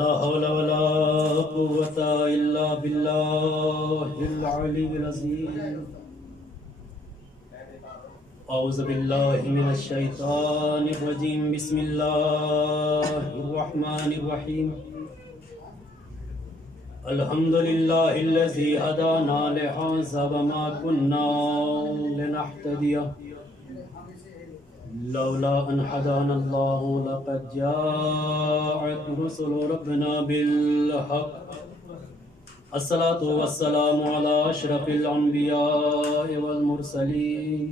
لا حول ولا قوة إلا بالله العلي العظيم. أعوذ بالله من الشيطان الرجيم. بسم الله الرحمن الرحيم. الحمد لله الذي هدانا لهذا وما كنا لنهتدي لولا أن هدانا الله لقد جاءت رسل ربنا بالحق. الصلاة والسلام على أشرف الأنبياء والمرسلين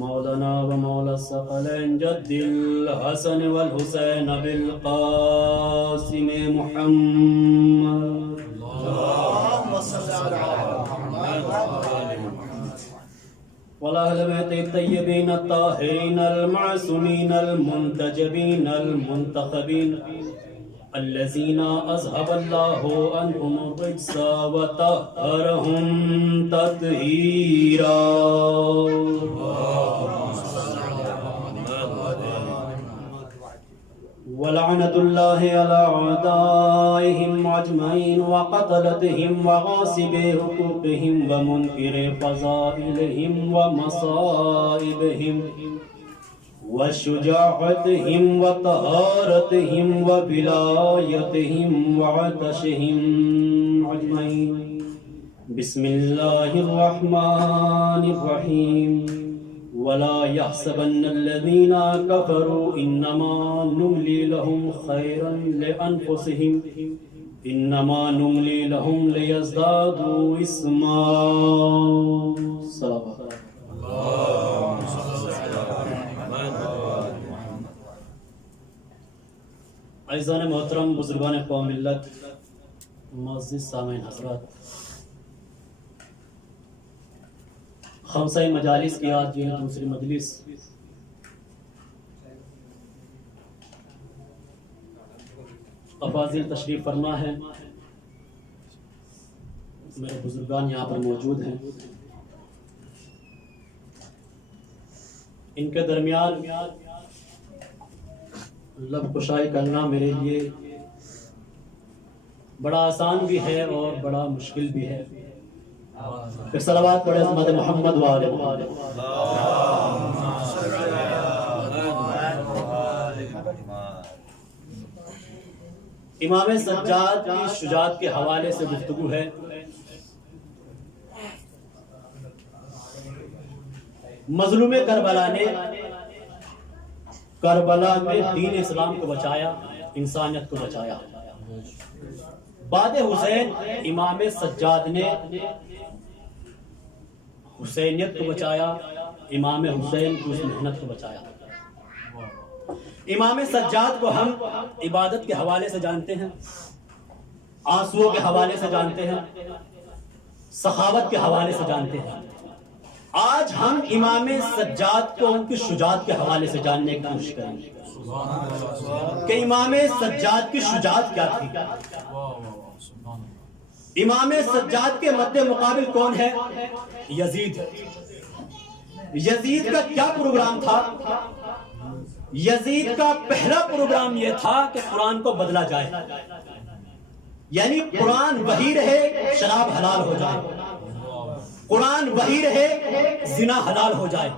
مولانا ومولا الثقلين جد الحسن والحسين بالقاسم محمد. اللهم صل على محمد والأهل بيت الطيبين الطاهرين المعصومين المنتجبين المنتخبين الذين أذهب الله عنهم الرجس وطهرهم تطهيرا. ولعنة الله على أعدائهم أجمعين وقتلتهم وغاصبي حقوقهم ومنكر فضائلهم ومصائبهم وشجاعتهم وطهارتهم وولايتهم وعطشهم أجمعين. بسم الله الرحمن الرحيم. ولا يحسبن الذين كفروا إنما نملي لهم خيرا لأنفسهم إنما نملي لهم ليزدادوا إثما. صلوات عزیزان محترم، بزرگان قوم ملت، معزز سامعین حضرات، خمسہ مجالس کی آج یہ دوسری مجلس افاضل تشریف فرما ہے. میرے بزرگان یہاں پر موجود ہیں. ان کے درمیان لب کشائی کرنا میرے لیے بڑا آسان بھی ہے اور بڑا مشکل بھی ہے. پھر صلوات پڑھے عظمت محمد وآلہ محمد. امام سجاد کی شجاعت کے حوالے سے گفتگو ہے. مظلوم کربلا نے کربلا میں دین اسلام کو بچایا، انسانیت کو بچایا. بعد حسین امام سجاد نے حسینیت کو بچایا، امام حسین کو اس محنت کو بچایا. امام سجاد کو ہم عبادت کے حوالے سے جانتے ہیں، آنسوؤں کے حوالے سے جانتے ہیں، سخاوت کے حوالے سے جانتے ہیں. آج ہم امام سجاد کو ان کی شجاعت کے حوالے سے جاننے کی کوشش کریں گے کہ امام سجاد کی شجاعت کیا تھی. امام سجاد کے مد مقابل کون ہے؟ یزید. یزید کا کیا پروگرام تھا؟ یزید کا پہلا پروگرام یہ تھا کہ قرآن کو بدلا جائے، یعنی قرآن وہی رہے، شراب حلال ہو جائے. قرآن وہی رہے، زنا حلال ہو جائے.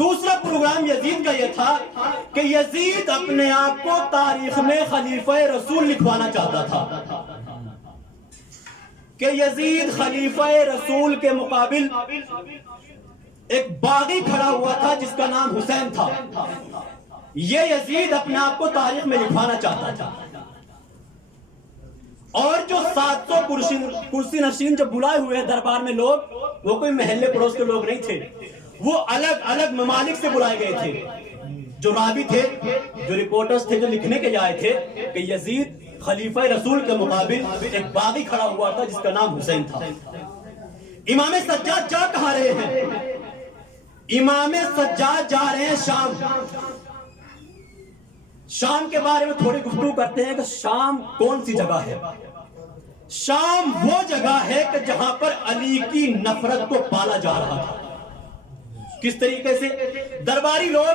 دوسرا پروگرام یزید کا یہ تھا کہ یزید اپنے آپ کو تاریخ میں خلیفہ رسول لکھوانا چاہتا تھا، کہ یزید خلیفہ رسول کے مقابل ایک باغی کھڑا ہوا تھا جس کا نام حسین تھا. یہ یزید اپنے آپ کو تاریخ میں لکھوانا چاہتا تھا. اور جو 700 کرسی نشین جو بلائے ہوئے ہیں دربار میں لوگ، وہ کوئی محلے پڑوس کے لوگ نہیں تھے، وہ الگ الگ ممالک سے بلائے گئے تھے. جو راوی تھے، جو رپورٹرز تھے، جو لکھنے کے آئے تھے کہ یزید خلیفہ رسول کے مقابل ایک باغی کھڑا ہوا تھا جس کا نام حسین تھا. امام سجاد جا کہاں رہے ہیں؟ امام سجاد جا رہے ہیں شام. شام کے بارے میں تھوڑی گفتگو کرتے ہیں کہ شام کون سی جگہ ہے. شام وہ جگہ ہے کہ جہاں پر علی کی نفرت کو پالا جا رہا تھا. کس طریقے سے؟ درباری لوگ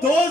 2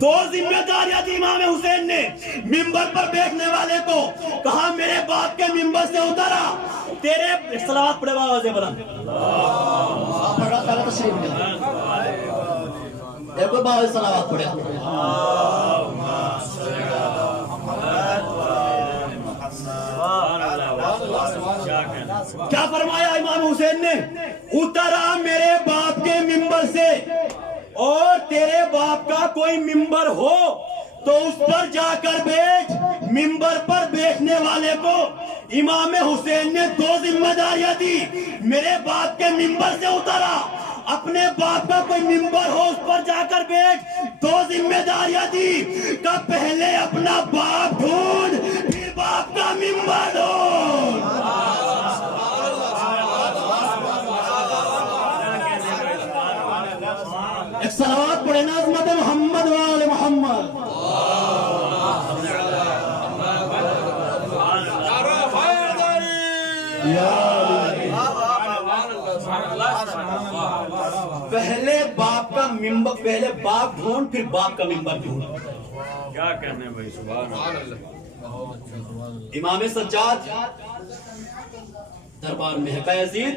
دو ذمہ داریاں دی امام حسین نے. ممبر پر بیٹھنے والے کو کہا میرے باپ کے ممبر سے اترا تیرے صلوات پڑھے آواز بلند دیکھو باوی صلوات پڑھے. کیا فرمایا امام حسین نے؟ اترا میرے باپ کے ممبر سے اور تیرے باپ کا کوئی ممبر ہو تو اس پر جا کر بیٹھ. ممبر پر بیٹھنے والے کو امام حسین نے دو ذمہ داریاں دی. میرے باپ کے ممبر سے اترا, اپنے باپ کا کوئی ممبر ہو اس پر جا کر بیٹھ. دو ذمہ داریاں دی کہ پہلے اپنا باپ ڈھونڈ پھر باپ کا ممبر ڈھونڈ. ایک صلوات پڑھے نا عظمت محمد وآل محمد. پہلے باپ کا ممبر, پہلے باپ ڈھونڈ پھر باپ کا ممبر ڈھونڈ. کیا کہنے بھائی, سبحان اللہ. امام سجاد دربار میں ہے. کہ یزید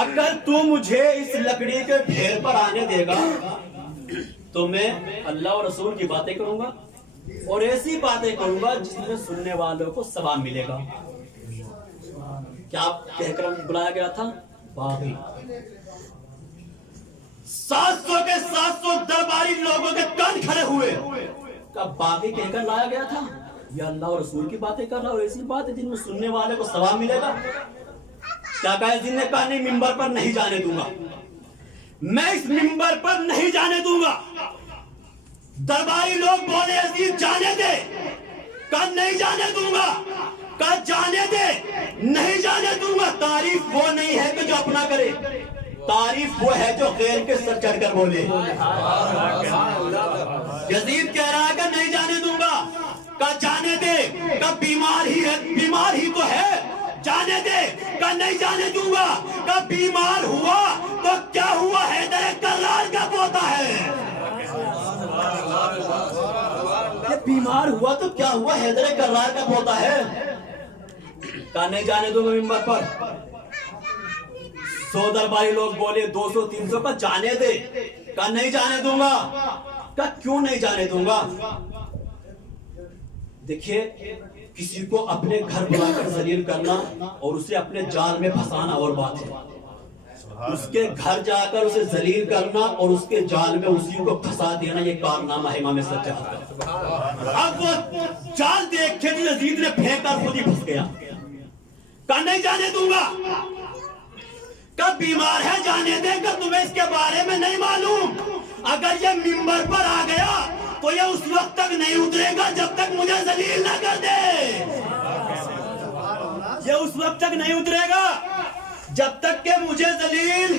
اگر تو مجھے اس لکڑی کے ڈھیر پر آنے دے گا تو میں اللہ اور رسول کی باتیں کروں گا اور ایسی باتیں کروں گا جس میں سننے والوں کو ثواب ملے گا. کیا کہہ کر بلایا گیا تھا؟ باغی. 700 کے 700 درباری لوگوں کے کان کھڑے ہوئے. کیا باغی کہہ کر لایا گیا تھا؟ یا اللہ اور رسول کی باتیں کر رہا اور ایسی باتیں جن میں سننے والے کو ثواب ملے گا. کیا کہا جن نے کہا نہیں ممبر پر نہیں جانے دوں گا, میں اس ممبر پر نہیں جانے دوں گا. درباری لوگ بولے عزیز جانے دے, کہا نہیں جانے دوں گا. کہا جانے دے, نہیں جانے دوں گا. تعریف وہ نہیں ہے کہ جو اپنا کرے, تعریف وہ ہے جو غیر کے سر چڑھ کر بولے. یزید کہہ رہا ہے کہ نہیں جانے دوں گا. کہا جانے دے, کہا بیمار ہی ہے, بیمار ہی تو ہے, جانے دے. کہا نہیں جانے دوں گا. کہا بیمار ہوا تو کیا ہوا, حیدر کرار کا پوتا ہے. بیمار ہوا تو کیا ہوا, حیدر کرار کا پوتا ہے. کہا نہیں جانے دوں گا ممبر پر. 100 درباری لوگ بولے 200 300 کا جانے دے. کہا نہیں جانے دوں گا. کہا کیوں نہیں جانے دوں گا؟ دیکھیے کسی کو اپنے گھر بلا کر ذلیل کرنا اور اسے اپنے جال میں پھنسانا اور بات ہے. اس کے گھر جا کر اسے ذلیل کرنا اور اس کے جال میں اسی کو پھنسا دینا, یہ کارنامہ ہے امام سجاد کا. اب وہ جال دیکھ کے یزید نے پھینک کر خود ہی پھنس گیا. کہا نہیں جانے دوں گا. کہا بیمار ہے, جانے دے. کہ تمہیں اس کے بارے میں نہیں معلوم, اگر یہ ممبر پر آ گیا تو یہ اس وقت تک نہیں اترے گا جب تک مجھے ذلیل نہ کر دے. یہ اس وقت تک نہیں اترے گا جب تک کہ مجھے ذلیل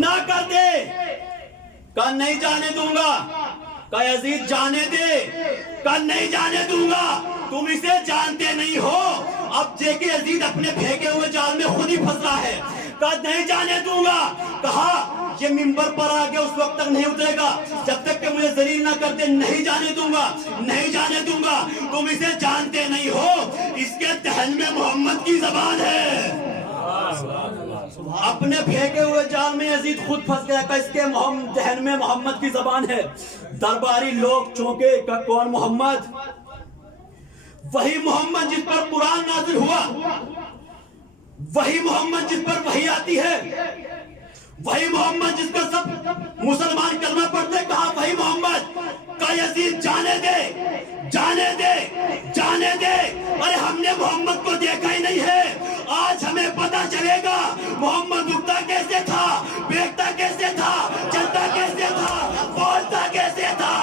نہ کر دے. کہا نہیں جانے دوں گا. کہا یزید جانے دے. کہا نہیں جانے دوں گا, تم اسے جانتے نہیں ہو. اب دیکھیں یزید اپنے پھینکے ہوئے جال میں خود ہی پھنس رہا ہے. کہا نہیں جانے دوں گا. کہا یہ ممبر پر آ گیا اس وقت تک نہیں اترے گا جب تک کہ مجھے ذلیل نہ کرتے. نہیں جانے دوں گا, نہیں جانے دوں گا. تم اسے جانتے نہیں ہو, اس کے دہن میں محمد کی زبان ہے. اپنے پھینکے ہوئے جال میں یزید خود پھنس گیا کہ اس کے دہن میں محمد کی زبان ہے. درباری لوگ چونکے کہ کون محمد؟ وہی محمد جس پر قرآن نازل ہوا, وہی محمد جس پر وحی آتی ہے, وہی محمد جس کا سب مسلمان کلمہ پڑھتے. کہا وہی محمد. کہا یزید جانے دے, جانے دے, جانے دے. ارے ہم نے محمد کو دیکھا ہی نہیں ہے, آج ہمیں پتا چلے گا محمد اٹھتا کیسے تھا, بیٹھتا کیسے تھا, چلتا کیسے تھا, بولتا کیسے تھا.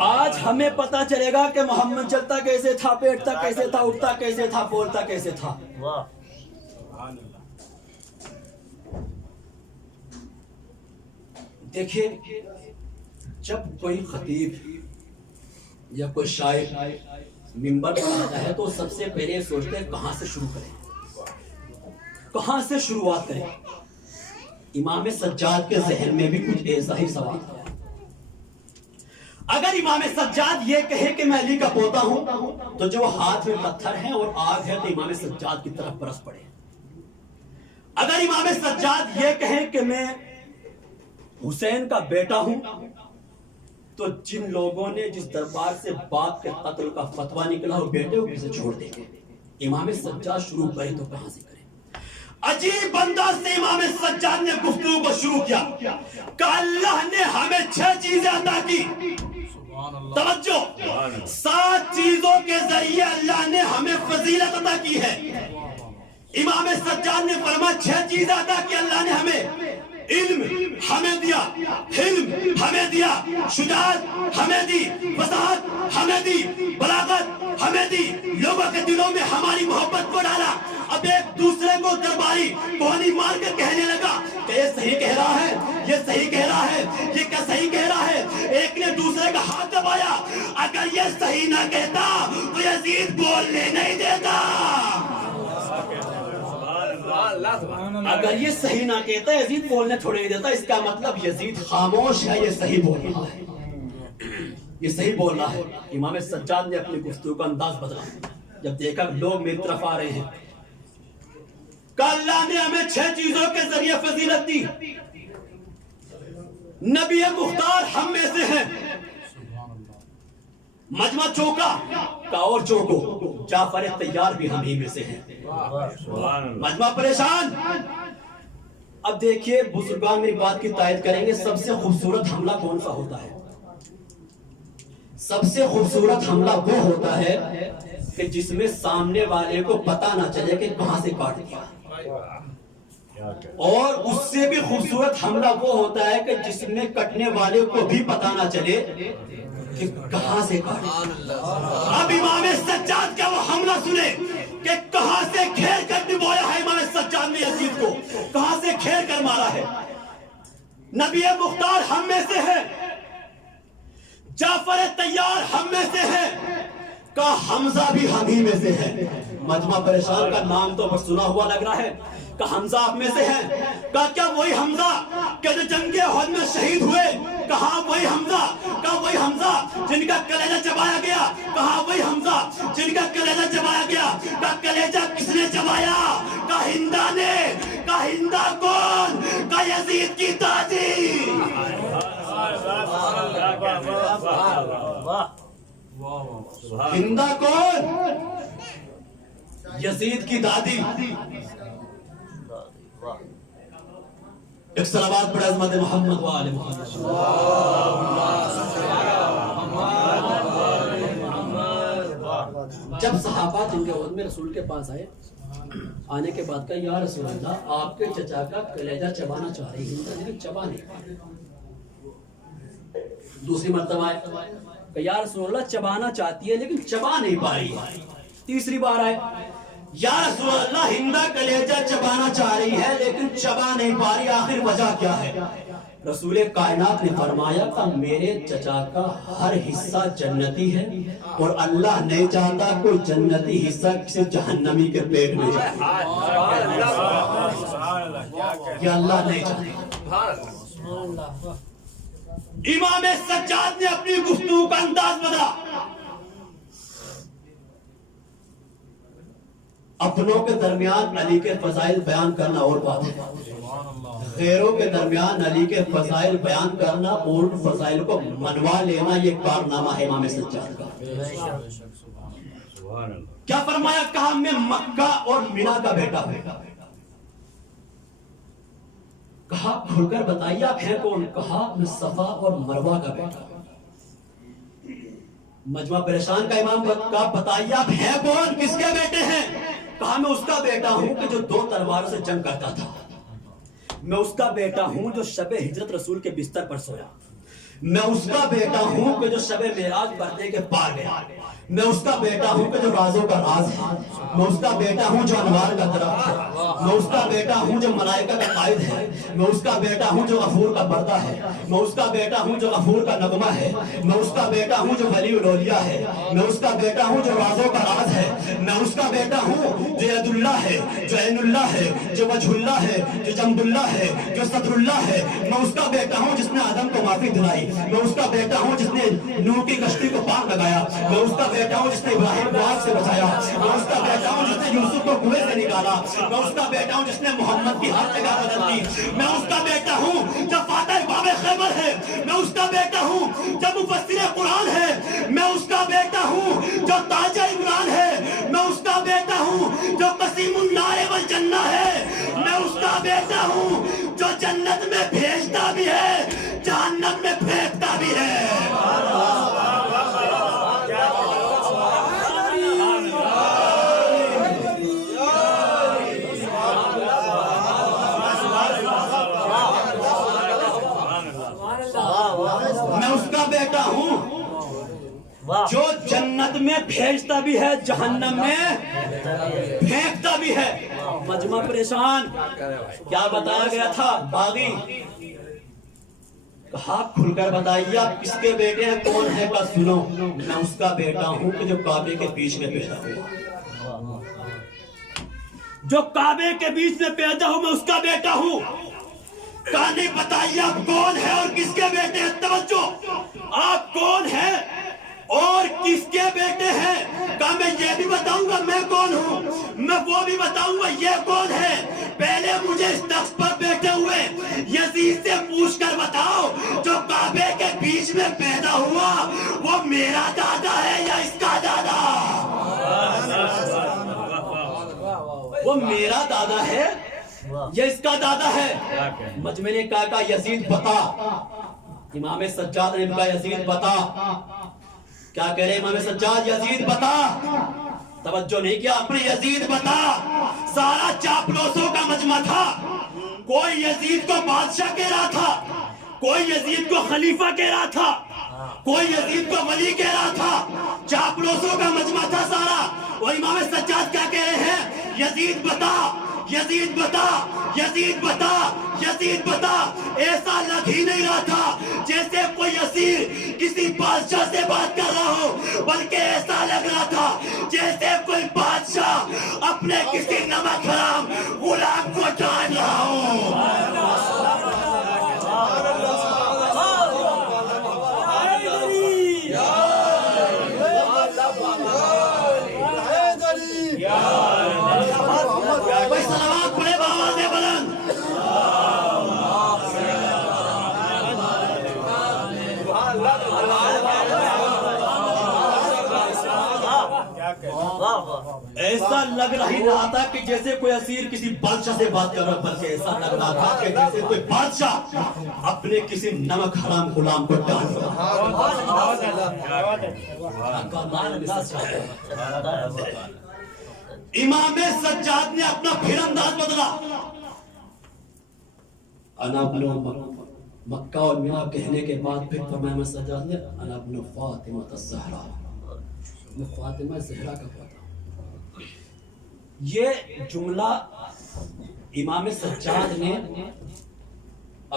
آج ہمیں پتا چلے گا کہ محمد چلتا کیسے تھا, بیٹھتا کیسے تھا, اٹھتا کیسے تھا, بولتا کیسے تھا. دیکھیں جب کوئی خطیب یا کوئی شاعر منبر پر آتا ہے تو سب سے پہلے سوچتے ہیں کہاں سے شروع کریں. کہاں سے شروعات کریں؟ امام سجاد کے ذہن میں بھی کچھ ایسا ہی سوال تھا۔ اگر امام سجاد یہ کہے کہ میں علی کا پوتا ہوں تو جو ہاتھ میں پتھر ہے اور آگ ہے تو امام سجاد کی طرف برس پڑے۔ اگر امام سجاد یہ کہیں کہ میں حسین کا بیٹا ہوں تو جن لوگوں نے جس دربار سے باپ کے قتل کا فتویٰ نکلا وہ بیٹے کو کسے چھوڑ دیں گے؟ امام سجاد شروع کرے تو کہاں سے کریں؟ عجیب انداز سے امام سجاد نے گفتگو کو شروع کیا کہ اللہ نے ہمیں 6 چیزیں عطا کی۔ توجہ، 7 چیزوں کے ذریعے اللہ نے ہمیں فضیلت عطا کی ہے۔ امام سجاد نے فرمایا 6 چیزیں عطا کی اللہ نے ہمیں۔ علم ہمیں دیا، حلم ہمیں دیا، شجاعت ہمیں دی، فصاحت ہمیں دی، بلاغت ہمیں دی، لوگوں کے دلوں میں ہماری محبت کو ڈالا۔ اب ایک دوسرے کو درباری کوہنی مار کر کہنے لگا کہ یہ صحیح کہہ رہا ہے، یہ صحیح کہہ رہا ہے، یہ کیا صحیح کہہ رہا ہے۔ ایک نے دوسرے کا ہاتھ دبایا، اگر یہ صحیح نہ کہتا تو یزید بولنے نہیں دیتا۔ اگر یہ صحیح نہ کہتا یزید بولنے تھوڑے ہی دیتا۔ اس کا مطلب یزید خاموش ہے، یہ صحیح بول رہا ہے، یہ صحیح بول رہا ہے۔ امام سجاد نے اپنی گفتگو کا انداز بدلا جب دیکھا لوگ میری طرف آ رہے ہیں کہ اللہ نے ہمیں 6 چیزوں کے ذریعے فضیلت دی۔ نبی مختار ہم میں سے ہیں، مجمع چوکا کا اور چوکو جعفر طیار بھی ہم ہی میں سے ہیں۔ مجمع پریشان۔ اب دیکھیے بزرگان میری بات کی تائید کریں گے، سب سے خوبصورت حملہ کون سا ہوتا ہے؟ سب سے خوبصورت حملہ وہ ہوتا ہے کہ جس میں سامنے والے کو پتہ نہ چلے کہ کہاں سے کاٹ دیا، اور اس سے بھی خوبصورت حملہ وہ ہوتا ہے کہ جس میں کٹنے والے کو بھی پتہ نہ چلے کہ کہاں سے کاٹا۔ اب امام سجاد کا وہ حملہ سنے کہ کہاں سے گھیر کر ڈبویا ہے امام سجاد نے یزید کو، کہاں سے گھیر کر مارا ہے۔ نبی مختار ہم میں سے ہے، جعفر طیار ہم میں سے ہے، کہ حمزہ بھی ہم ہی میں سے ہے۔ مجمع پریشان کا نام تو بس سنا ہوا لگ رہا ہے کہ حمزہ آپ میں سے ہیں، کہ کیا وہی حمزہ کہ جو جنگ احد میں شہید ہوئے؟ کہاں وہی حمزہ، کہ وہی حمزہ جن کا کلیجہ چبایا گیا؟ کہاں وہی حمزہ جن کا کلیجہ چبایا گیا؟ کہ کلیجہ کس نے چبایا؟ کہ ہندہ نے۔ کہ ہندہ کون؟ کہ یزید کی دادی۔ ہندہ کون؟ یزید کی دادی۔ ایک صلوات پڑھ عظمت محمد و آل محمد۔ جب صحابہ جن کے عہد میں رسول کے پاس آئے، آنے کے بعد کہا یا رسول اللہ آپ کے چچا کا کلیجہ چبانا چاہ رہی ہیں، لیکن چبا نہیں۔ دوسری مرتبہ آئے کہ یا رسول اللہ چبانا چاہتی ہے لیکن چبا نہیں پا رہی۔ تیسری بار آئے یا رسول اللہ ہندہ کلیجہ چبانا چاہ رہی ہے لیکن چبا نہیں پا رہی، آخر وجہ کیا ہے؟ رسول کائنات نے فرمایا کہ میرے چچا کا ہر حصہ جنتی ہے اور اللہ نہیں چاہتا کوئی جنتی حصہ کسی جہنمی کے پیٹ میں جائے۔ یہ اللہ نہیں چاہتا۔ امام سجاد نے اپنی گفتگو کا انداز بدلا۔ اپنوں کے درمیان علی کے فضائل بیان کرنا اور بات ہے، غیروں کے درمیان علی کے فضائل بیان کرنا اور فضائل کو منوا لینا یہ کارنامہ ہے امام سجاد کا۔ کیا فرمایا؟ کہا میں مکہ اور مینا کا بیٹا ہوں۔ کہا کھل کر بتائیے آپ ہیں کون؟ کہا میں صفا اور مروہ کا بیٹا ہوں۔ مجمع پریشان کا امام کا بتائیے آپ ہیں کون، کس کے بیٹے ہیں؟ کہا میں اس کا بیٹا ہوں کہ جو 2 تلواروں سے جنگ کرتا تھا، میں اس کا بیٹا ہوں جو شب ہجرت رسول کے بستر پر سویا، میں اس کا بیٹا ہوں کہ جو شب معراج پردے کے پار گیا، میں اس کا بیٹا ہوں کہ جو رازوں کا راز ہے، میں اس کا بیٹا ہوں جو انوار کا درخت ہے، میں اس کا بیٹا ہوں جو ملائکہ کا قائد ہے، میں اس کا بیٹا ہوں جو غفور کا پردہ ہے، میں اس کا بیٹا ہوں جو غفور کا نغمہ ہے، میں اس کا بیٹا ہوں جو ولی الاولیاء ہے، میں اس کا بیٹا ہوں جو رازوں کا راز ہے، میں اس کا بیٹا ہوں جو ید اللہ ہے، جو عین اللہ ہے، جو وجہ اللہ ہے، جو جنب اللہ ہے، جو صدر اللہ ہے، میں اس کا بیٹا ہوں جس نے آدم کو معافی دلائی، میں اس کا بیٹا ہوں جس نے نوح کی کشتی کو پار لگایا، میں اس کا بیٹا ہوں جس نے ابراہیم کو آگ سے بچایا، میں اس کا بیٹا ہوں جس نے یوسف کو کنویں سے نکالا، میں اس کا بیٹا ہوں جس نے محمد کی ہر جگہ بدل دی، میں اس کا بیٹا ہوں جو فاتح باب خیبر ہے، میں اس کا بیٹا ہوں جو مفسر قرآن ہے، میں اس کا بیٹا ہوں جو تاج عمران ہے، میں اس کا بیٹا ہوں جو قسیم النار والجنہ ہے، میں اس کا بیٹا ہوں جو جنت میں بھیجتا بھی ہے جہنم میں پھینکتا بھی ہے۔ میں اس کا بیٹا ہوں جو جنت میں بھیجتا بھی ہے جہنم میں پھینکتا بھی ہے۔ مجمع پریشان، کیا بتایا گیا تھا؟ باغی کہا کھل کر بتائیے آپ کس کے بیٹے ہیں، کون ہے کا سنو۔ میں اس کا بیٹا ہوں کہ جو کعبے کے بیچ میں پیدا ہوا، جو کعبے کے بیچ میں پیدا ہوں، میں اس کا بیٹا ہوں۔ کہا نہیں بتائیے آپ کون ہے اور کس کے بیٹے ہیں، توجہ، آپ کون ہیں اور کس کے بیٹے ہیں؟ کہا میں یہ بھی بتاؤں گا میں کون ہوں، میں وہ بھی بتاؤں گا یہ کون ہے۔ پہلے مجھے اس تخت پر بیٹھے ہوئے یزید سے پوچھ کر بتاؤ جو کعبے کے بیچ میں پیدا ہوا وہ میرا دادا ہے یا اس کا دادا؟ وہ میرا دادا ہے یا اس کا دادا ہے؟ مجمع نے کہا یزید بتا۔ امام سجاد نے کہا یزید بتا۔ کیا کہہ رہے امام سجاد؟ یزید بتا۔ توجہ نہیں کیا، اپنے یزید بتا۔ سارا چاپلوسوں کا مجمع تھا، کوئی یزید کو بادشاہ کہہ رہا تھا، کوئی یزید کو خلیفہ کہہ رہا تھا، کوئی یزید کو ولی کہہ رہا تھا، چاپلوسوں کا مجمع تھا سارا۔ اور امام سجاد کیا کہہ رہے ہیں؟ یزید بتا، یزید بتا، یزید بتا، یزید بتا۔ ایسا لگ ہی نہیں رہا تھا جیسے کوئی اسیر کسی بادشاہ سے بات کر رہا ہو، بلکہ ایسا لگ رہا تھا جیسے کوئی بادشاہ اپنے کسی نمک حرام غلام کو ڈانٹ رہا ہو۔ سلامات پڑے باواز بلند۔ ایسا لگ رہا تھا کہ جیسے کوئی اسیر کسی بادشاہ سے بات کر رہا، بلکہ ایسا لگ رہا تھا کہ جیسے کوئی بادشاہ اپنے کسی نمک حرام غلام کو ڈانٹ رہا۔ امام سجاد نے اپنا پھر انداز بدلا۔ انا ابن مکہ اور مینا کہنے کے بعد پھر فرمایا سجاد نے انا ابن فاطمہ الزہرا، میں فاطمہ زہرا کا پوتا۔ یہ جملہ امام سجاد نے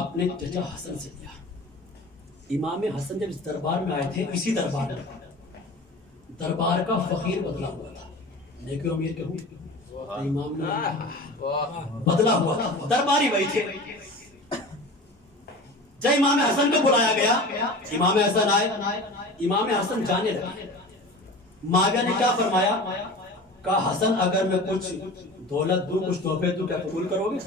اپنے چچا حسن سے لیا۔ امام حسن جب اس دربار میں آئے تھے، اسی دربار میں دربار کا فقیر بدلا ہوا تھا، لیکن امیر کے امام نے بدلا ہوا تھا، درباری وہی تھے۔ جب امام حسن کو بلایا گیا، امام حسن آئے، امام حسن جانے لگے۔ معاویہ نے کیا فرمایا؟ کہا حسن اگر میں کچھ دولت دوں، کچھ تحفے دوں، کیا قبول کرو گے؟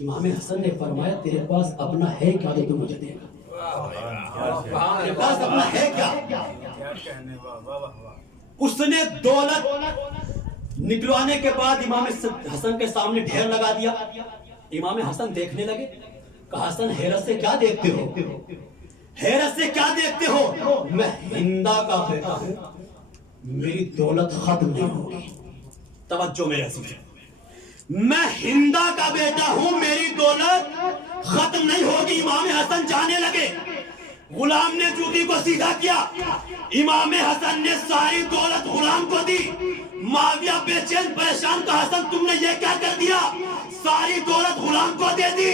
امام حسن نے فرمایا تیرے پاس اپنا ہے کیا جو تو مجھے دے گا؟ تیرے پاس اپنا ہے کیا؟ اس نے دولت نکلوانے کے بعد امام حسن کے سامنے ڈھیر لگا دیا۔ امام حسن دیکھنے لگے، کہا حسن حیرت سے کیا دیکھتے ہو؟ حیرت سے کیا دیکھتے ہو؟ میں ہندا کا بیٹا ہوں، میری دولت ختم نہیں ہوگی۔ توجہ میرے عزیز، میں ہندا کا بیٹا ہوں، میری دولت ختم نہیں ہوگی. امام حسن جانے لگے, غلام نے جوتی کو سیدھا کیا, امام حسن نے ساری دولت غلام کو دی. معاویہ بے چین پریشان, کہا حسن تم نے یہ کیا کر دیا, ساری دولت غلام کو دے دی.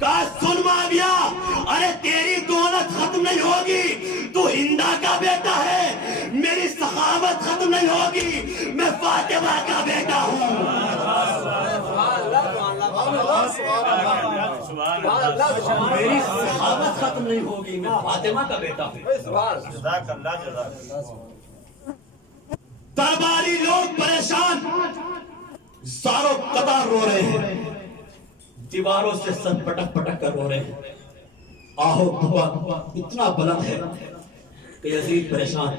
کہا سن معاویہ, ارے تیری دولت ختم نہیں ہوگی, تو ہندا کا بیٹا ہے, میری سخاوت ختم نہیں ہوگی, میں فاطمہ کا بیٹا ہوں. میری سخاوت ختم نہیں ہوگی, میں فاطمہ کا بیٹا ہوں. درباری لوگ پریشان, زاروں قطار رو رہے ہیں, دیواروں سے سر پٹک پٹک کر رو رہے ہیں. آہو دھوا اتنا بلند ہے کہ یزید پریشان.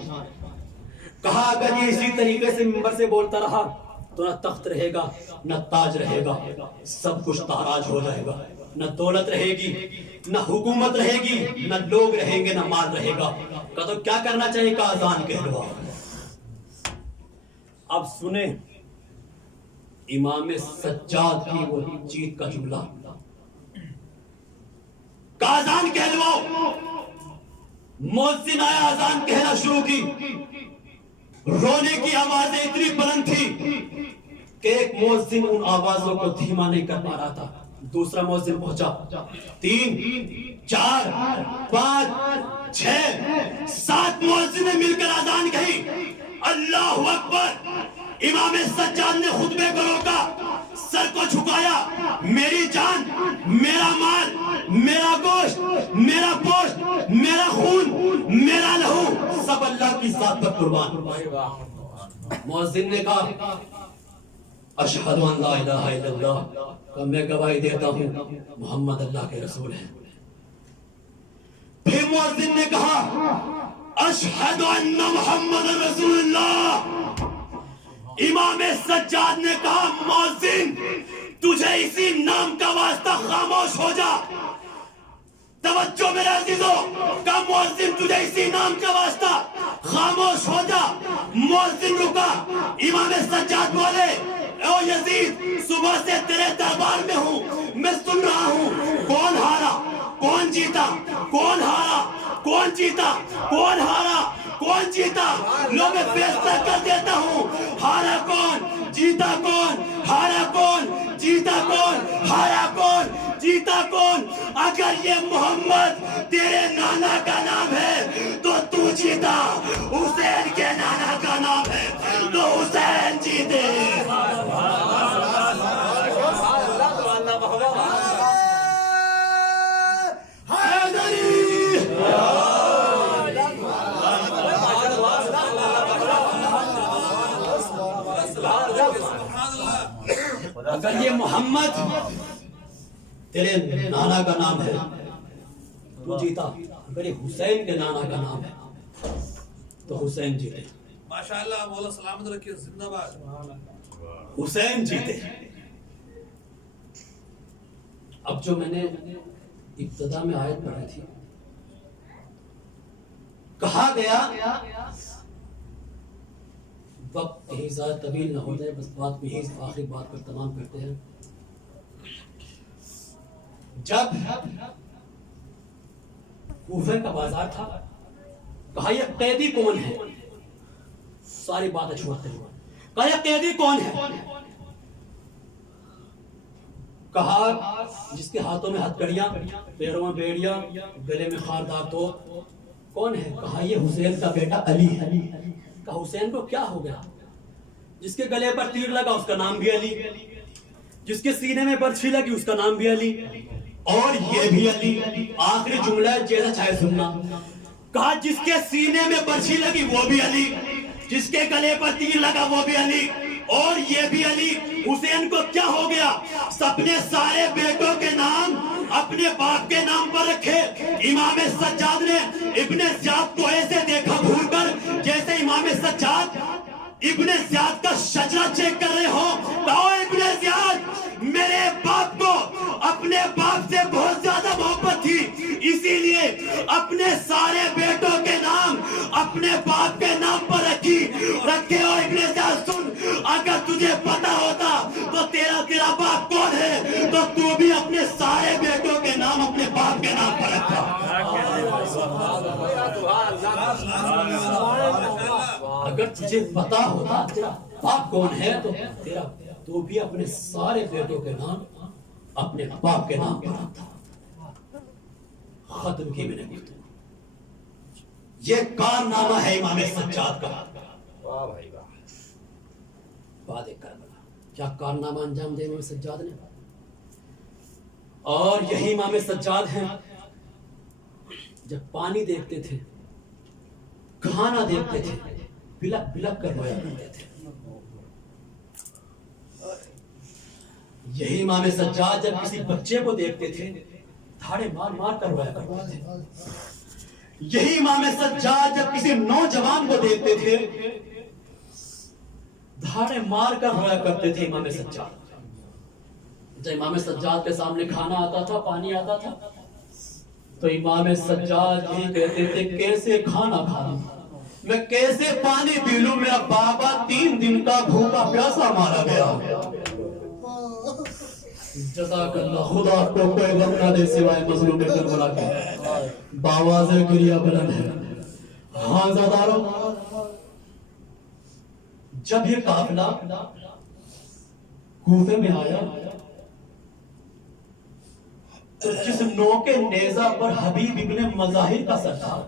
کہا اگر یہ اسی طریقے سے منبر سے بولتا رہا تو نہ تخت رہے گا نہ تاج رہے گا, سب کچھ تاراج ہو جائے گا. نہ دولت رہے گی, نہ حکومت رہے گی, نہ لوگ رہیں گے, نہ مال رہے گا. کہا تو کیا کرنا چاہیے, کہ اذان کہلوا. اب سنیں امام سجاد کی وہ جیت کا جملہ, کہا اذان کہلواؤ. مؤذن آیا, اذان کہنا شروع کی. رونے کی آوازیں اتنی بلند تھی کہ ایک مؤذن ان آوازوں کو دھیما نہیں کر پا رہا تھا. دوسرا مؤذن پہنچا, 3 4 5 6 7 مؤذنیں مل کر اذان کہی. اللہ اکبر. امام سجاد نے خطبے کو روکا, سر کو جھکایا. میری جان, میرا مال, میرا گوشت, میرا پوشت, میرا خون, میرا لہو, سب اللہ کی ذات پر قربان. مؤذن نے کہا اشہد ان لا الہ الا اللہ, کہ میں گواہی دیتا ہوں محمد اللہ کے رسول ہیں. پھر مؤذن نے کہا اشہد ان محمد رسول اللہ. امام سجاد نے کہا مؤذن تجھے اسی نام کا واسطہ خاموش ہو جا. توجہ میرے عزیزو, کہا مؤذن تجھے اسی نام کا واسطہ خاموش ہو جا. مؤذن رکا. امام سجاد بولے او یزید, صبح سے تیرے دربار میں ہوں, میں سن رہا ہوں کون ہارا کون جیتا, کون ہارا کون جیتا, کون ہارا کون جیتا. لو میں فیصلہ کر دیتا ہوں, ہارا کون جیتا کون, ہارا کون جیتا کون, ہارا کون جیتا کون. اگر یہ محمد تیرے نانا کا نام ہے تو تو جیتا, حسین کے نانا کا نام ہے تو حسین جیتے. اگر یہ محمد تیرے نانا کا نام ہے تو جیتا, اگر یہ حسین کے نانا کا نام ہے تو حسین جیتے. ماشاءاللہ, مولا سلامت رکھیے, زندہ باد. حسین جیتے. اب جو میں نے ابتدا میں آیت پڑھی تھی, کہا گیا وقت کہیں زیادہ طویل نہ ہو جائے, بس بات کو یہی آخری بات پر تمام کرتے ہیں. جب کوفہ کا بازار تھا, کہا یہ قیدی کون ہے, ساری باتیں چھوڑتے ہوئے کہا یہ قیدی کون ہے. کہا جس کے ہاتھوں میں ہتھکڑیاں, پیروں میں بیڑیاں, گلے میں خاردار توپ, کون ہے. کہا یہ حسین کا بیٹا علی ہے. کہا حسین کو کیا ہو گیا, جس کے گلے پر تیر لگا اس کا نام بھی علی, جس کے سینے میں برچھی لگی اس کا نام بھی علی, اور یہ بھی علی. آخری جملہ جیسا چاہے سننا. کہا جس کے سینے میں برچھی لگی وہ بھی علی, جس کے گلے پر تیر لگا وہ بھی علی, اور یہ بھی علی. حسین کو کیا ہو گیا, اپنے سارے بیٹوں کے نام اپنے باپ کے نام پر رکھے. امام سجاد نے ابن زیاد کو ایسے دیکھا گھور کر جیسے امام سجاد ابن زیاد کا شجرہ چیک کر رہے ہو. کہو ابن زیاد میرے باپ کو اپنے باپ سے بہت زیادہ محبت تھی, اسی لیے اپنے سارے بیٹوں کے نام اپنے باپ کے نام پر رکھے. اور ابن زیاد سن, اگر تجھے پتا ہوتا تو تیرا باپ کون ہے تو تو بھی اپنے سارے بیٹوں کے نام اگر تجھے پتا ہوتا تیرا باپ کون ہے تو بھی اپنے سارے بیٹوں کے نام اپنے باپ کے نام پر آتا۔ ختم کی میں نے گفتگو۔ یہ کارنامہ ہے امام سجاد کا۔ واہ بھائی واہ، بات ایک کربلا، کیا کارنامہ انجام دے امام سجاد نے؟ اور یہی امام سجاد ہیں جب پانی دیکھتے تھے، کھانا دیکھتے تھے، بلک بلک کر رویا کرتے تھے۔ یہی امام سجاد جب کسی بچے کو دیکھتے تھے دھاڑے مار مار کر رویا کرتے تھے۔ یہی امام سجاد جب کسی نوجوان کو دیکھتے تھے دھاڑے مار کر رویا کرتے تھے امام سجاد۔ جب امام سجاد کے سامنے کھانا آتا تھا، پانی آتا تھا، تو امام سجاد یہی کہتے تھے کیسے کھانا کھاؤں میں، کیسے پانی پی لوں، میرا بابا 3 دن کا بھوکا پیاسا مارا گیا۔ جزاک اللہ، خدا کو کوئی غم نہ دے سوائے مظلوم کربلا کے۔ باواز گریہ بلند ہے۔ ہاں زادارو، جب یہ قافلہ کوفے میں آیا تو جس نوکے نیزہ پر حبیب ابن مظاہر کا سر تھا،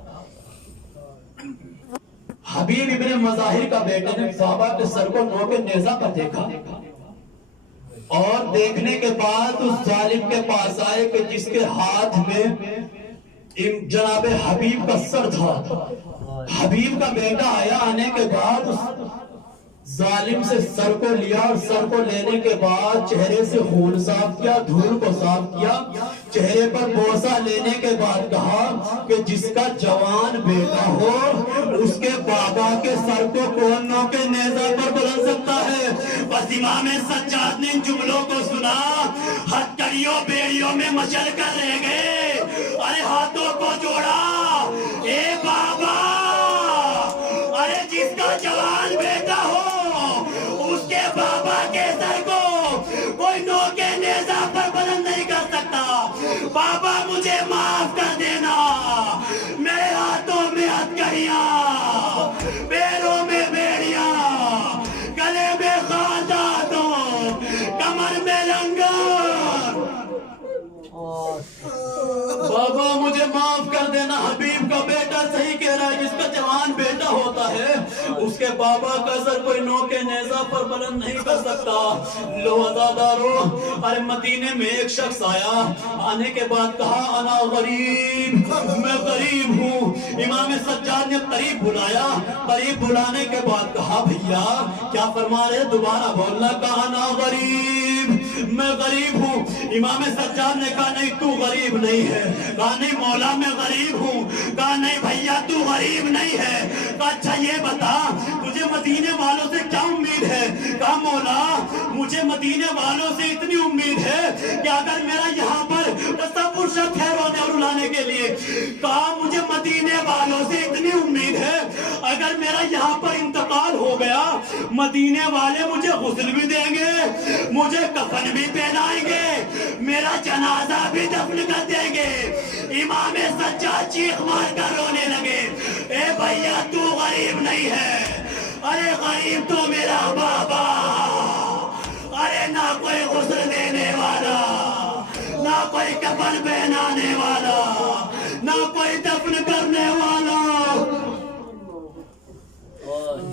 حبیب ابن مظاہر کا بیٹے نے بابا کے سر کو نوکے نیزہ پر دیکھا، اور دیکھنے کے بعد اس ظالم کے پاس آئے کہ جس کے ہاتھ میں جناب حبیب کا سر تھا۔ حبیب کا بیٹا آیا، آنے کے بعد اس ظالم سے سر کو لیا، اور سر کو لینے کے بعد چہرے سے خون صاف کیا، دھول کو صاف کیا، چہرے پر بوسہ لینے کے بعد کہا کہ جس کا جوان بیٹا ہو اس کے بابا کے سر کو کون نوکے نیزہ پر بلند سکتا ہے؟ بس امام سجاد نے ان جملوں کو سنا، ہتھکڑیوں بیڑیوں میں مچل کر رہ گئے، ارے ہاتھوں کو جوڑا، اے بابا، ارے جس کا جوان بیٹا ہو اس کے بابا کے سر کو کوئی نوکے نیزہ پر بلند نہیں کر سکتا۔ بابا مجھے معاف کر دینا، میرے ہاتھوں میں ہتھکڑیاں، پیروں میں بیڑیاں، گلے میں خانداتوں، کمر میں لنگر، بابا مجھے معاف کر دینا۔ حبیب کا بیٹا صحیح کہہ رہا ہے، جس کا جوان بیٹا ہوتا ہے اس کے بابا کا سر کوئی نوکے نیزہ پر بلند نہیں کر سکتا۔ لو عزادارو، ارے مدینے میں ایک شخص آیا، آنے کے بعد کہا انا غریب، میں غریب ہوں۔ امام سجاد نے قریب بلایا، قریب بلانے کے بعد کہا بھیا کیا فرما رہے، دوبارہ بولنا، کہا انا غریب، میں غریب ہوں۔ امام سجاد نے کہا نہیں تو غریب نہیں ہے، کہا نہیں مولا میں غریب ہوں، کہا نہیں بھیا تو غریب نہیں ہے، کہا اچھا یہ بتا تجھے مدینے والوں سے کیا امید ہے؟ کہا مولا مجھے مدینے والوں سے اتنی امید ہے کہ اگر میرا یہاں پر تصور شخص ہے رونے اور رلانے کے لیے، کہا مجھے مدینے والوں سے اتنی امید ہے اگر میرا یہاں پر انتقال ہو گیا مدینے والے مجھے غسل بھی دیں گے، مجھے کفن بھی پہنائیں گے، میرا جنازہ بھی دفن کر دیں گے۔ امام سجاد چیخ مار کر رونے لگے، اے بھیا تو غریب نہیں ہے، ارے غریب تو میرا بابا، ارے نہ کوئی غسل دینے والا، نہ کوئی کفن پہنانے والا، نہ کوئی دفن کرنے والا،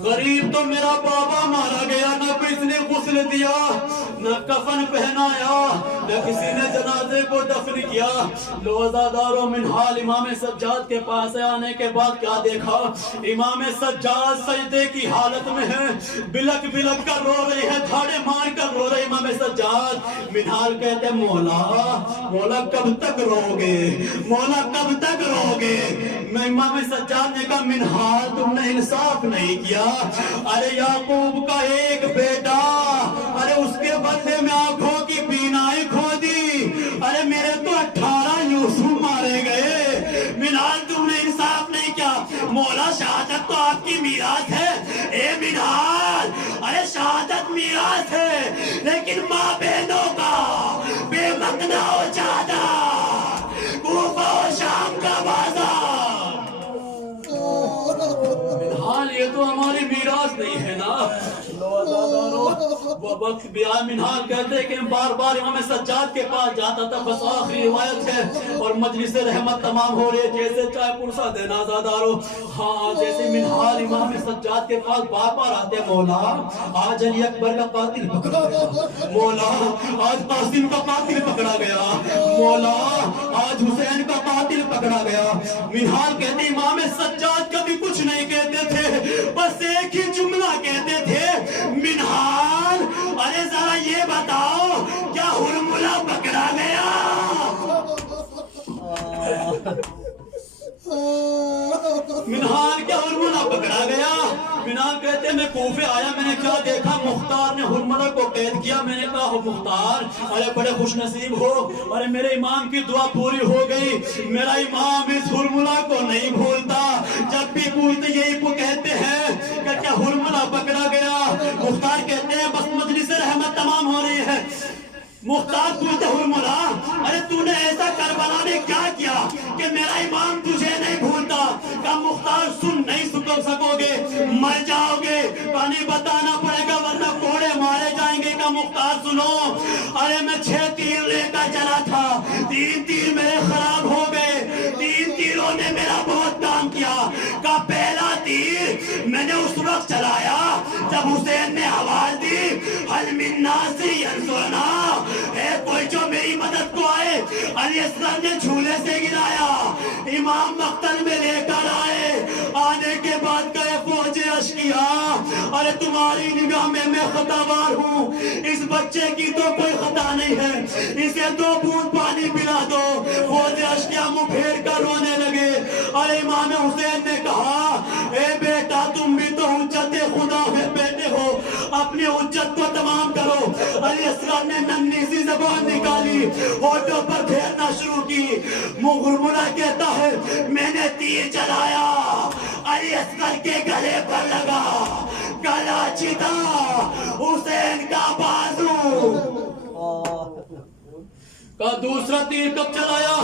غریب تو میرا بابا مارا گیا، نہ کسی نے غسل دیا، نہ کفن پہنایا، نہ کسی نے جنازے کو دفن کیا۔ لو عزادارو، منحال امام سجاد کے پاس آنے کے بعد کیا دیکھا، امام سجاد سجدے کی حالت میں ہے، بلک بلک کر رو رہے ہیں، دھاڑے مار کر رو رہے امام سجاد۔ منحال کہتے مولا، مولا کب تک رو گے، مولا کب تک رو گے؟ میں امام سجاد نے کہا منحال تم نے انصاف نہیں کیا، ارے یعقوب کا ایک بیٹا، ارے اس کے بدلے میں آنکھوں کی بینائی کھو دی، ارے میرے تو 18 یوسف مارے گئے، منحال تم نے انصاف نہیں کیا۔ مولا شہادت تو آپ کی میراث ہے، اے منحال، ارے شہادت میراث ہے، لیکن ماں بہنوں کا بے مقنا ہو چادر، کوفہ و شام کا بازار، وقت بیان منہال کہتے ہیں کہ بار بار امام سجاد کے پاس جاتا تھا، بس آخری روایت ہے اور مجلس رحمت تمام ہو رہے جیسے چائے پرسا دینا زادارو، ہاں جیسے منہال امام سجاد کے پاس بار بار آتے ہیں، مولا آج علی اکبر کا قاتل پکڑا گیا، مولا آج قاسم کا قاتل پکڑا گیا، مولا آج حسین کا قاتل پکڑا گیا۔ منہال کہتے ہیں امام سجاد کبھی کچھ نہیں کہتے تھے، بس ایک ہی جملہ کہتے تھے، منہال ارے ذرا یہ بتاؤ کیا ہرملہ پکڑا گیا؟ منہال کیا ہرملہ پکڑا گیا؟ منہال کہتے ہیں میں کوفے آیا، میں نے کیا دیکھا، مختار نے ہرملہ کو قید کیا، میں نے کہا مختار ارے بڑے خوش نصیب ہو، ارے میرے امام کی دعا پوری ہو گئی، میرا امام اس ہرملہ کو نہیں بھولتا، جب بھی پوچھتے یہی کو کہتے ہیں کہ کیا ہرملہ پکڑا گیا؟ مختار کہتے ہیں بس مجلس رحمت تمام ہو رہی ہے، مختار پوچھتے ہرملہ ارے تو نے ایسا کربلا نے کیا کیا کہ میرا امام تجھے نہیں بھولتا؟ کہا مختار سن نہیں سکو گے، مر جاؤ گے، پانی بتانا پڑے گا ورنہ کوڑے مارے جائیں گے۔ کہا مختار سنو، ارے میں 6 تیر لے کر چلا تھا، 3 تیر میرے خراب ہو گئے، 3 تیروں نے میرا بہت کام کیا۔ کہا پہلا تیر میں نے اس وقت چلایا جب حسین نے آواز دی حل من ناصر ینصرنا، ہے کوئی جو میری مدد کو آئے، علی اصغر نے جھولے سے گرایا، امام مقتل میں لے کر آئے، آنے کے بعد کہے فوج اشکیا ارے تمہاری نگاہ میں خطاوار ہوں، اس بچے کی تو کوئی خطا نہیں ہے، اسے 2 بوند پانی پلا دو۔ فوج اشکیا منہ پھیر کر رونے لگے۔ ارے امام حسین نے کہا اے بیٹا تم بھی تو حجت خدا ہے بیٹے ہو، اپنی حجت کو تمام کرو۔ علی اصغر نے ننھی سی زبان نکالی، ہونٹوں پر پھیرنا شروع کی، ہرملہ کہتا ہے میں نے تیر چلایا، علی اصغر کے گلے پر لگا، گلا چتا حسین کا بازو۔ کہا دوسرا تیر کب چلایا؟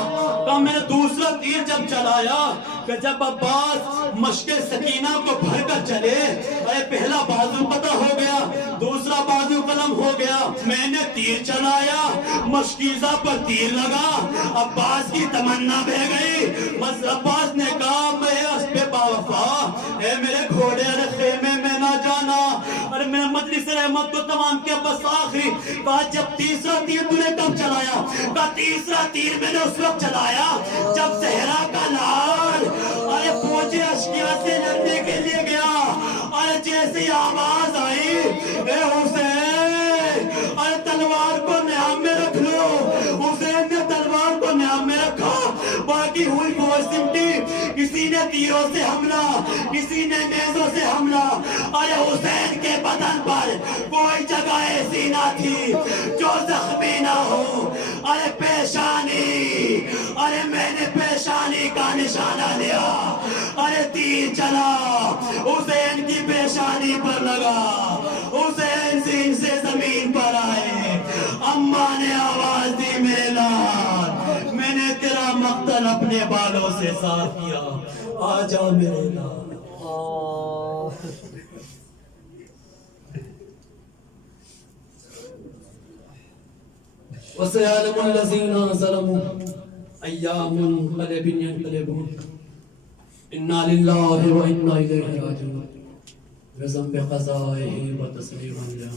کہا میں نے دوسرا تیر جب چلایا کہ جب عباس مشق سکینہ کو بھر کر چلے، اے پہلا بازو قطع ہو گیا، دوسرا بازو قلم ہو گیا، میں نے تیر چلایا، مشکیزہ پر تیر لگا، عباس کی تمنا بہ گئی، بس عباس نے کہا میں اس پہ باوفا، اے میرے گھوڑے ارے خیمے میں نہ جانا، ارے میں مجلس رحمت کو تمام کیا، بس آخری کہا جب تیسرا تیر تو نے کب چلایا؟ کہا تیسرا تیر میں نے اس وقت چلایا جب زہرا کا لال ارے فوج اشکیا سے لڑنے کے لیے گیا، ارے جیسی آواز آئی اے حسین ارے تلوار کو نیام میں رکھ لو، حسین نے تلوار کو نیام میں رکھا، باقی ہوئی فوج سمٹی، کسی نے تیروں سے حملہ، کسی نے نیزوں سے حملہ، ارے حسین کے بدن پر کوئی جگہ ایسی نہ تھی جو زخمی نہ ہو، ارے پیشانی، ارے میں نے پیشانی کا نشانہ لیا، ارے تیر چلا، حسین کی پیشانی پر لگا، حسین سین سے زمین پر آئے، اماں نے آواز دی میرے لال میں نے تیرا مقتل اپنے بالوں سے صاف کیا، آجا میرے لال۔ وَسَيَعْلَمُ الَّذِينَ ظَلَمُوا أَيَّ مُنقَلِبٍ يَنقَلِبُونَ إِنَّا لِلَّهِ وَإِنَّا إِلَيْهِ رَاجِعُونَ رزم بقضائه وتسلیم علیہ۔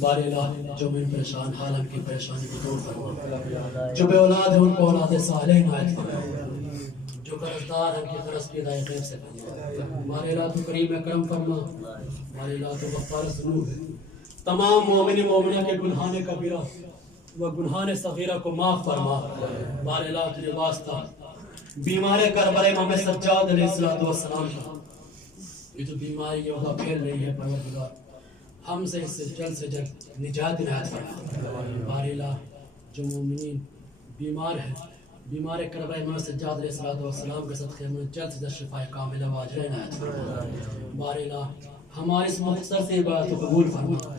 بار الہ جو من پریشان حال ان کی پریشانی کو دور فرما، جو بے اولاد ہیں ان کو اولاد صالح عنایت فرما، جو قرضدار ہیں ان کی قرض کی ادائی غیب سے فرما۔ بار الہ تو کریم اکرم فرما، بار الہ تو غفار ذنوب ہے، تمام مومن مومنہ کے گناہان کبیرہ و گناہان صغیرہ کو معاف فرما۔ بار الہ تجھے واسطہ بیمار کربلا امام سجاد علیہ السلام کا یہ جو بیماری یہ وہاں پھیل رہی ہے، پروردگار ہم سے اس سے جلد نجات عنایت فرما۔ بار الہ جو مومنین بیمار ہیں، بیمار کربلا امام سجاد علیہ السلام کے صدقے میں جلد سے جلد شفا کاملہ و اجر عنایت فرما۔ بار الہ ہماری اس مختصر سے عبادت کو قبول فرما۔